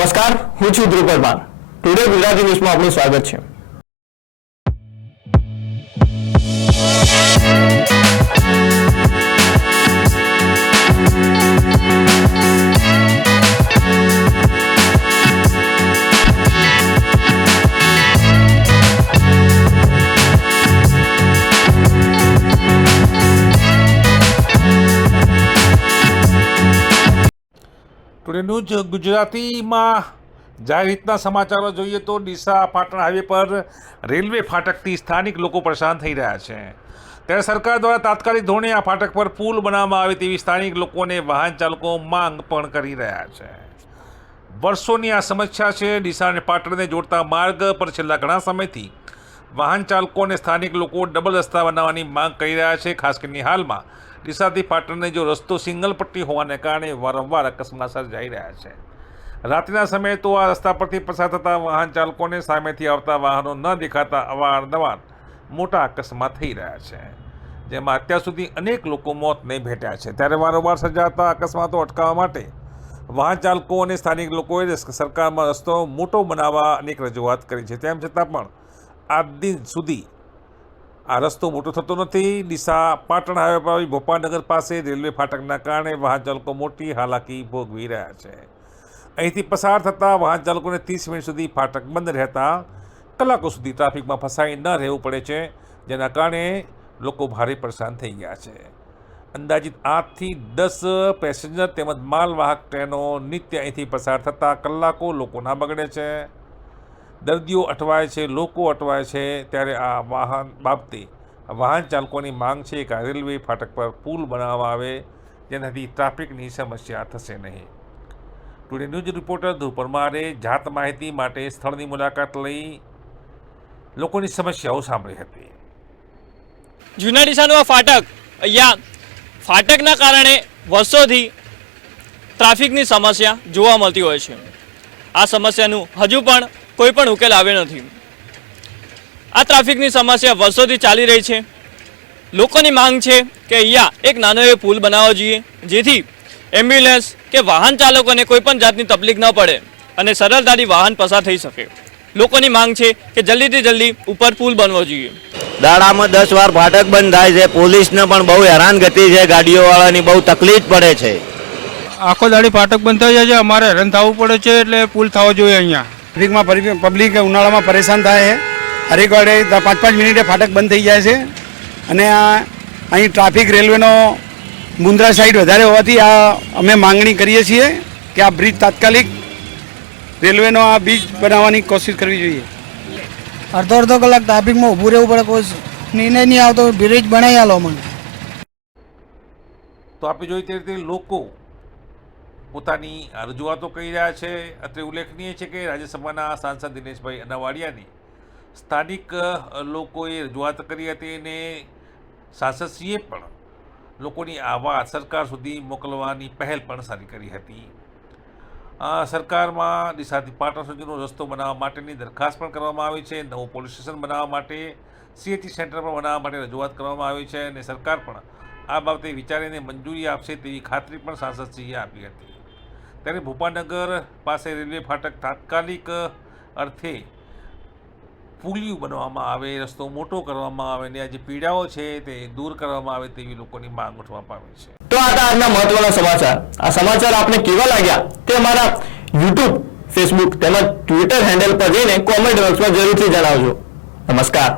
નમસ્કાર, હું છું ધ્રુવ પરમાર. ટુડે ગુજરાતી ન્યૂઝમાં આપનું સ્વાગત છે. ટુડે ન્યૂઝ ગુજરાતીમાં જાહેર રીતના સમાચારો જોઈએ તો ડીસા પાટણ હાઈવે પર રેલવે ફાટકથી સ્થાનિક લોકો પરેશાન થઈ રહ્યા છે. ત્યારે સરકાર દ્વારા તાત્કાલિક ધોરણે આ ફાટક પર પુલ બનાવવામાં આવે તેવી સ્થાનિક લોકોને વાહન ચાલકો માંગ પણ કરી રહ્યા છે. વર્ષોની આ સમસ્યા છે. ડીસા અને પાટણને જોડતા માર્ગ પર છેલ્લા ઘણા સમયથી વાહન ચાલકો અને સ્થાનિક લોકો ડબલ રસ્તા બનાવવાની માંગ કરી રહ્યા છે. ખાસ કરીને હાલમાં ડીસાથી પાટણને જો રસ્તો સિંગલ પટ્ટી હોવાને કારણે વારંવાર અકસ્માત સર્જાઈ રહ્યા છે. રાત્રિના સમયે તો આ રસ્તા પરથી પસાર થતા વાહન ચાલકોને સામેથી આવતા વાહનો ન દેખાતા અવારનવાર મોટા અકસ્માત થઈ રહ્યા છે, જેમાં અત્યાર સુધી અનેક લોકો મોતને ભેટ્યા છે. ત્યારે વારંવાર સર્જાતા અકસ્માતો અટકાવવા માટે વાહન ચાલકો અને સ્થાનિક લોકોએ સરકારમાં રસ્તો મોટો બનાવવા અનેક રજૂઆત કરી છે. તેમ છતાં પણ આજ દિન સુધી આ રસ્તો મોટો થતો નથી. ડીસા પાટણ હાઈવે પર ભોપાલનગર પાસે રેલવે ફાટકના કારણે વાહન ચાલકો મોટી હાલાકી ભોગવી રહ્યા છે. અહીંથી પસાર થતા વાહન ચાલકોને 30 મિનિટ સુધી ફાટક બંધ રહેતા કલાકો સુધી ટ્રાફિકમાં ફસાઈ ન રહેવું પડે છે, જેના કારણે લોકો ભારે પરેશાન થઈ ગયા છે. અંદાજિત 8 થી 10 પેસેન્જર તેમજ માલવાહક ટ્રેનો નિત્ય અહીંથી પસાર થતા કલાકો લોકોના બગડે છે. દર્દીઓ અટવાય છે, લોકો અટવાય છે. ત્યારે આ વાહન બાબતે વાહન ચાલકોની માંગ છે કે રેલવે ફાટક પર પુલ બનાવવામાં આવે, જેનાથી ટ્રાફિકની સમસ્યા થશે નહીં. ટુડે ન્યૂઝ રિપોર્ટર ધ્રુવ પરમારે જાત માહિતી માટે સ્થળની મુલાકાત લઈ લોકોની સમસ્યાઓ સાંભળી હતી. જૂના ડીસાનું આ ફાટક, અહીંયા ફાટકના કારણે વર્ષોથી ટ્રાફિકની સમસ્યા જોવા મળતી હોય છે. આ સમસ્યાનું હજુ પણ કોઈ પણ ઉકેલ આવ્યો નથી. આ ટ્રાફિકની સમસ્યા વર્ષોથી ચાલી રહી છે. લોકોની માંગ છે કે અહીંયા એક નાનો એવો પુલ બનાવવો જોઈએ, જેથી એમ્બ્યુલન્સ કે વાહન ચાલકોને કોઈ પણ જાતની તકલીફ ન પડે અને સરળતાથી વાહન પસાર થઈ શકે. લોકોની માંગ છે કે જલ્દીથી જલ્દી ઉપર પુલ બનવો જોઈએ. દાડામાં 10 વાર ફાટક બંધ થાય છે. પોલીસને પણ બહુ હેરાનગતિ છે, ગાડીઓવાળાની બહુ તકલીફ પડે છે. આખો દાડી ફાટક બંધ થઈ જાય છે, અમારે હેરાન થવું પડે છે. એટલે પુલ થવો જોઈએ. અહીંયા ટ્રાફિકમાં પબ્લિક ઉનાળામાં પરેશાન થાય છે. હરેક વાડે 5-5 મિનિટે ફાટક બંધ થઈ જાય છે. અને અહીં ટ્રાફિક રેલવેનો મુન્દ્રા સાઈડ વધારે હોવાથી આ અમે માંગણી કરીએ છીએ કે આ બ્રિજ તાત્કાલિક રેલવેનો આ બ્રિજ બનાવવાની કોશિશ કરવી જોઈએ. અડધો કલાક ટ્રાફિકમાં ઊભું રહેવું પડે, કોઈ નિર્ણય નહીં આવતો. બ્રિજ બનાવી આલો મને. તો આપણે જોઈ તે રીતે લોકો પોતાની રજૂઆતો કરી રહ્યા છે. અત્રે ઉલ્લેખનીય છે કે રાજ્યસભાના સાંસદ દિનેશભાઈ અનાવાડિયાની સ્થાનિક લોકોએ રજૂઆત કરી હતી અને સાંસદશ્રીએ પણ લોકોની આ વાત સરકાર સુધી મોકલવાની પહેલ પણ સારી કરી હતી. સરકારમાં ડીસાથી પાટણ સુધીનો રસ્તો બનાવવા માટેની દરખાસ્ત પણ કરવામાં આવી છે. નવું પોલીસ સ્ટેશન બનાવવા માટે, CHE સેન્ટર પણ બનાવવા માટે રજૂઆત કરવામાં આવી છે અને સરકાર પણ આ બાબતે વિચારીને મંજૂરી આપશે તેવી ખાતરી પણ સાંસદશ્રીએ આપી હતી. ત્યારે ભોપાલનગર પાસે રેલવે ફાટક તાત્કાલિક અર્થે પુલિયું બનાવવામાં આવે, રસ્તો મોટો કરવામાં આવે અને આ જે પીડાઓ છે તે દૂર કરવામાં આવે તેવી લોકોની માંગ ઉઠવા પામી છે. તો આ હતા આજના મહત્વના સમાચાર. આ સમાચાર આપને કેવા લાગ્યા તે અમારા YouTube, Facebook તેમજ Twitter હેન્ડલ પર જઈને કોમેન્ટ બોક્સમાં જરૂરથી જણાવજો. નમસ્કાર.